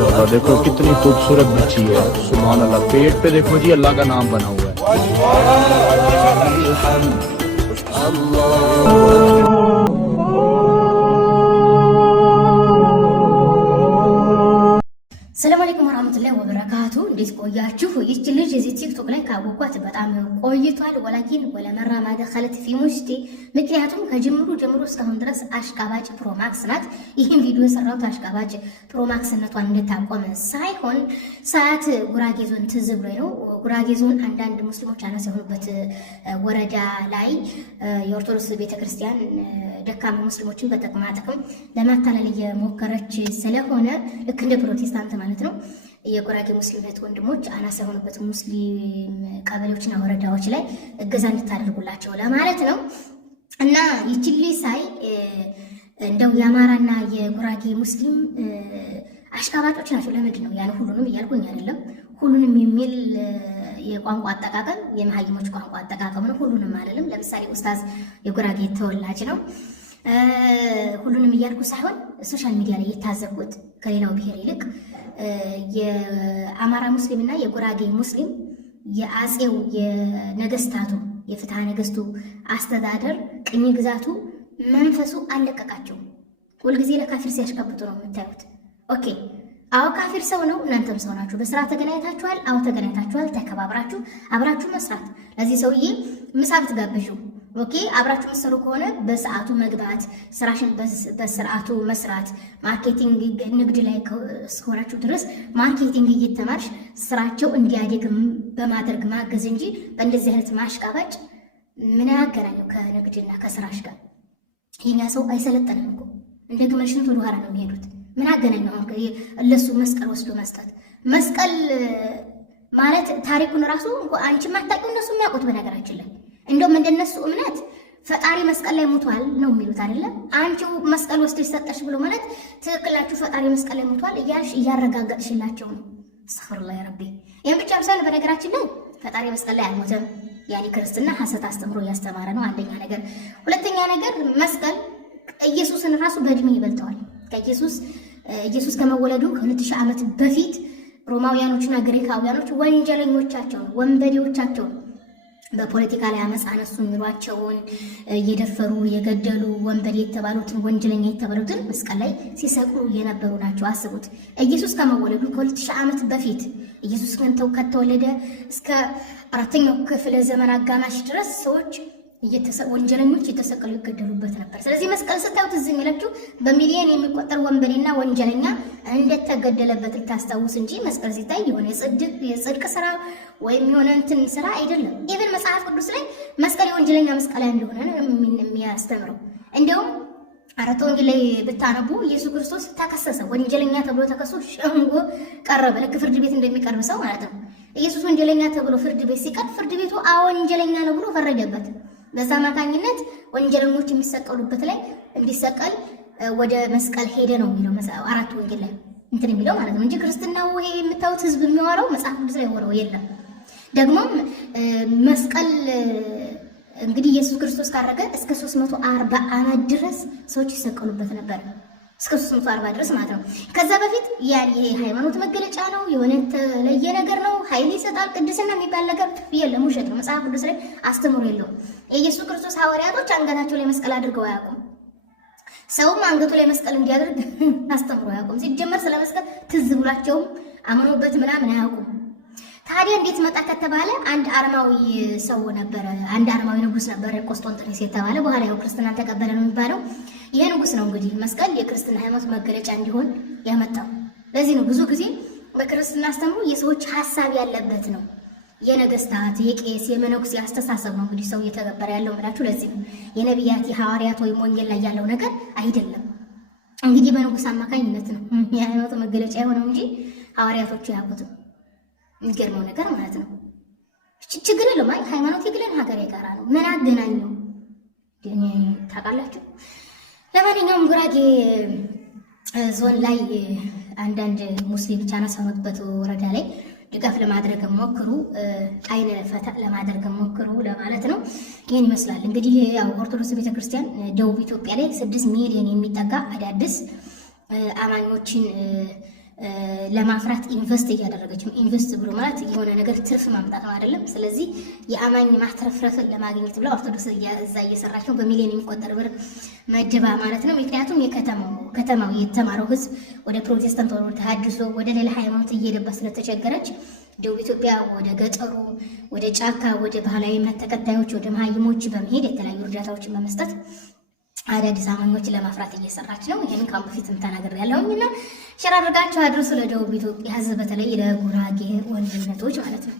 माशाल्लाह देखो कितनी खूबसूरत बच्ची है सुभान अल्लाह पेट पे देखो जी अल्लाह का नाम बना हुआ है ሰላም አለይኩም ወራህመቱላሂ ወበረካቱ። እንዴት ቆያችሁ? ይህች ልጅ እዚህ ቲክቶክ ላይ ካወቋት በጣም ቆይቷል። ወላኪን ወለመራ ማደኸለት ፊ ሙስቲ ምክንያቱም ከጅምሩ ጀምሮ እስካሁን ድረስ አሽቃባጭ ፕሮማክስ ናት። ይህን ቪዲዮ የሰራሁት አሽቃባጭ ፕሮማክስነቷን እንድታቆም ሳይሆን ሰዓት ጉራጌ ዞን ትዝ ብሎኝ ነው። ጉራጌ ዞን አንዳንድ ሙስሊሞች አናሳ የሆኑበት ወረዳ ላይ የኦርቶዶክስ ቤተክርስቲያን ደካማ ሙስሊሞችን በጥቅማ ጥቅም ለማታለል እየሞከረች ስለሆነ ልክ እንደ ፕሮቴስታንት ማለት ነው የጉራጌ ሙስሊም እህት ወንድሞች አናሳ የሆኑበት ሙስሊም ቀበሌዎችና ወረዳዎች ላይ እገዛ እንድታደርጉላቸው ለማለት ነው። እና ይችሊ ሳይ እንደው የአማራና የጉራጌ ሙስሊም አሽቃባጮች ናቸው። ለምንድን ነው ያን ሁሉንም እያልኩኝ አይደለም። ሁሉንም የሚል የቋንቋ አጠቃቀም የመሀይሞች ቋንቋ አጠቃቀም ነው። ሁሉንም አይደለም። ለምሳሌ ኡስታዝ የጉራጌ ተወላጅ ነው። ሁሉንም እያልኩ ሳይሆን ሶሻል ሚዲያ ላይ የታዘብኩት ከሌላው ብሔር ይልቅ የአማራ ሙስሊም እና የጉራጌ ሙስሊም የአጼው የነገስታቱ የፍትሐ ነገስቱ አስተዳደር ቅኝ ግዛቱ መንፈሱ አለቀቃቸው። ሁልጊዜ ለካፊር ሲያሽቀብጡ ነው የምታዩት። ኦኬ አዎ ካፊር ሰው ነው፣ እናንተም ሰው ናችሁ። በስራ ተገናኝታችኋል። አዎ ተገናኝታችኋል። ተከባብራችሁ አብራችሁ መስራት። ለዚህ ሰውዬ ምሳ ብትጋብዡ ኦኬ አብራችሁ መስሩ ከሆነ በሰዓቱ መግባት፣ ስራሽን በስርዓቱ መስራት፣ ማርኬቲንግ ንግድ ላይ እስከሆናችሁ ድረስ ማርኬቲንግ እየተማርሽ ስራቸው እንዲያድግ በማድረግ ማገዝ እንጂ በእንደዚህ አይነት ማሽቃባጭ ምን ያገናኘው ከንግድና ከስራሽ ጋር? የኛ ሰው አይሰለጠንም እኮ እንደ ግመል ሽንት ወደ ኋላ ነው የሚሄዱት። ምን አገናኘው? ለሱ መስቀል ወስዶ መስጠት። መስቀል ማለት ታሪኩን ራሱ አንቺ ማታውቂው እነሱ የሚያውቁት በነገራችን ላይ እንደውም እንደነሱ እምነት ፈጣሪ መስቀል ላይ ሞቷል ነው የሚሉት አይደለም። አንቺው መስቀል ወስደሽ ሰጠሽ ብሎ ማለት ትክክላችሁ ፈጣሪ መስቀል ላይ ሞቷል እያልሽ እያረጋገጥሽላቸው ነው። አስተግፊሩላህ ያ ረቢ። ይሄን ብቻ ምሳሌ በነገራችን ላይ ፈጣሪ መስቀል ላይ አልሞተም። ያኔ ክርስትና ሐሰት አስተምሮ እያስተማረ ነው። አንደኛ ነገር። ሁለተኛ ነገር መስቀል ኢየሱስን ራሱ በእድሜ ይበልጠዋል። ኢየሱስ ከመወለዱ ከ2000 ዓመት በፊት ሮማውያኖችና ግሪካውያኖች ወንጀለኞቻቸውን ወንበዴዎቻቸውን በፖለቲካ ላይ አመጽ አነሱ የሚሏቸውን እየደፈሩ የገደሉ ወንበዴ የተባሉትን ወንጀለኛ የተባሉትን መስቀል ላይ ሲሰቅሉ የነበሩ ናቸው። አስቡት። ኢየሱስ ከመወለዱ ከ2000 ዓመት በፊት ኢየሱስ ከተወለደ እስከ 4ኛው ክፍለ ዘመን አጋማሽ ድረስ ሰዎች ወንጀለኞች የተሰቀሉ ይገደሉበት ነበር። ስለዚህ መስቀል ስታዩት እዚህ የሚላችሁ በሚሊዮን የሚቆጠር ወንበዴና ወንጀለኛ እንደተገደለበት ልታስታውስ እንጂ መስቀል ሲታይ የሆነ የጽድቅ ስራ ወይም የሆነ እንትን ስራ አይደለም። ኢቭን መጽሐፍ ቅዱስ ላይ መስቀል የወንጀለኛ መስቀል እንደሆነ የሚያስተምረው። እንዲያውም አራት ወንጌል ላይ ብታነቡ ኢየሱስ ክርስቶስ ተከሰሰ። ወንጀለኛ ተብሎ ተከሶ ሸንጎ ቀረበ። ልክ ፍርድ ቤት እንደሚቀርብ ሰው ማለት ነው። ኢየሱስ ወንጀለኛ ተብሎ ፍርድ ቤት ሲቀርብ ፍርድ ቤቱ ወንጀለኛ ነው ብሎ ፈረደበት። በዛ አማካኝነት ወንጀለኞች የሚሰቀሉበት ላይ እንዲሰቀል ወደ መስቀል ሄደ ነው የሚለው አራት ወንጌል ላይ እንትን የሚለው ማለት ነው እንጂ ክርስትናው ይሄ የምታዩት ህዝብ የሚወራው መጽሐፍ ቅዱስ ላይ ወራው የለም። ደግሞም መስቀል እንግዲህ ኢየሱስ ክርስቶስ ካረገ እስከ 340 ዓመት ድረስ ሰዎች ይሰቀሉበት ነበር። እስከ 340 ድረስ ማለት ነው። ከዛ በፊት ይሄ ሃይማኖት መገለጫ ነው፣ የሆነ የተለየ ነገር ነው፣ ኃይል ይሰጣል፣ ቅድስና የሚባል ነገር የለም። ውሸት ነው። መጽሐፍ ቅዱስ ላይ አስተምሮ የለውም። የኢየሱስ ክርስቶስ ሐዋርያቶች አንገታቸው ላይ መስቀል አድርገው አያውቁም። ሰውም አንገቱ ላይ መስቀል እንዲያደርግ አስተምሮ አያውቁም። ሲጀመር ስለ መስቀል ትዝ ብሏቸውም አምኖበት ምናምን አያውቁም። ታዲያ እንዴት መጣ ከተባለ አንድ አረማዊ ሰው ነበረ። አንድ አረማዊ ንጉስ ነበረ ቆስጠንጢኖስ የተባለ። በኋላ ያው ክርስትናን ተቀበለ ነው የሚባለው። ይሄ ንጉስ ነው እንግዲህ መስቀል የክርስትና ሃይማኖት መገለጫ እንዲሆን ያመጣው። ለዚህ ነው ብዙ ጊዜ በክርስትና አስተምሮ የሰዎች ሐሳብ ያለበት ነው። የነገስታት የቄስ የመነኩሴ አስተሳሰብ ነው እንግዲህ ሰው እየተገበረ ያለው ማለት። ለዚህ ነው የነቢያት የሐዋርያት ወይም ወንጌል ላይ ያለው ነገር አይደለም። እንግዲህ በንጉስ አማካኝነት ነው የሃይማኖት መገለጫ የሆነው እንጂ ሐዋርያቶቹ ያውቁትም። የሚገርመው ነገር ማለት ነው። ችግር የለውም። አይ ሃይማኖት የግለን ሀገር የጋራ ነው። ምን አገናኘው ታውቃላችሁ? ለማንኛውም ጉራጌ ዞን ላይ አንዳንድ ሙስሊም ቻናስ ሆኑበት ወረዳ ላይ ድጋፍ ለማድረግ ሞክሩ፣ አይነ ፈታ ለማድረግ ሞክሩ ለማለት ነው። ይሄን ይመስላል እንግዲህ ያው ኦርቶዶክስ ቤተክርስቲያን ደቡብ ኢትዮጵያ ላይ 6 ሚሊዮን የሚጠጋ አዳዲስ አማኞችን ለማፍራት ኢንቨስት እያደረገች ነው። ኢንቨስት ብሎ ማለት የሆነ ነገር ትርፍ ማምጣት ነው አይደለም። ስለዚህ የአማኝ ማትረፍረፍን ለማግኘት ብላ ኦርቶዶክስ እዛ እየሰራች ነው። በሚሊዮን የሚቆጠር ብር መድባ ማለት ነው። ምክንያቱም ከተማው የተማረው ህዝብ ወደ ፕሮቴስታንት፣ ወደ ተሐድሶ፣ ወደ ሌላ ሃይማኖት እየገባ ስለተቸገረች ደቡብ ኢትዮጵያ ወደ ገጠሩ፣ ወደ ጫካ፣ ወደ ባህላዊ እምነት ተከታዮች፣ ወደ መሀይሞች በመሄድ የተለያዩ እርዳታዎችን በመስጠት አዳዲስ አማኞችን ለማፍራት እየሰራች ነው። ይህንን ካሁን በፊትም ተናግሬያለሁኝ እና ሸር አድርጋችሁ አድርሱ ለደቡብ ኢትዮጵያ ህዝብ፣ በተለይ ለጉራጌ ወንድነቶች ማለት ነው።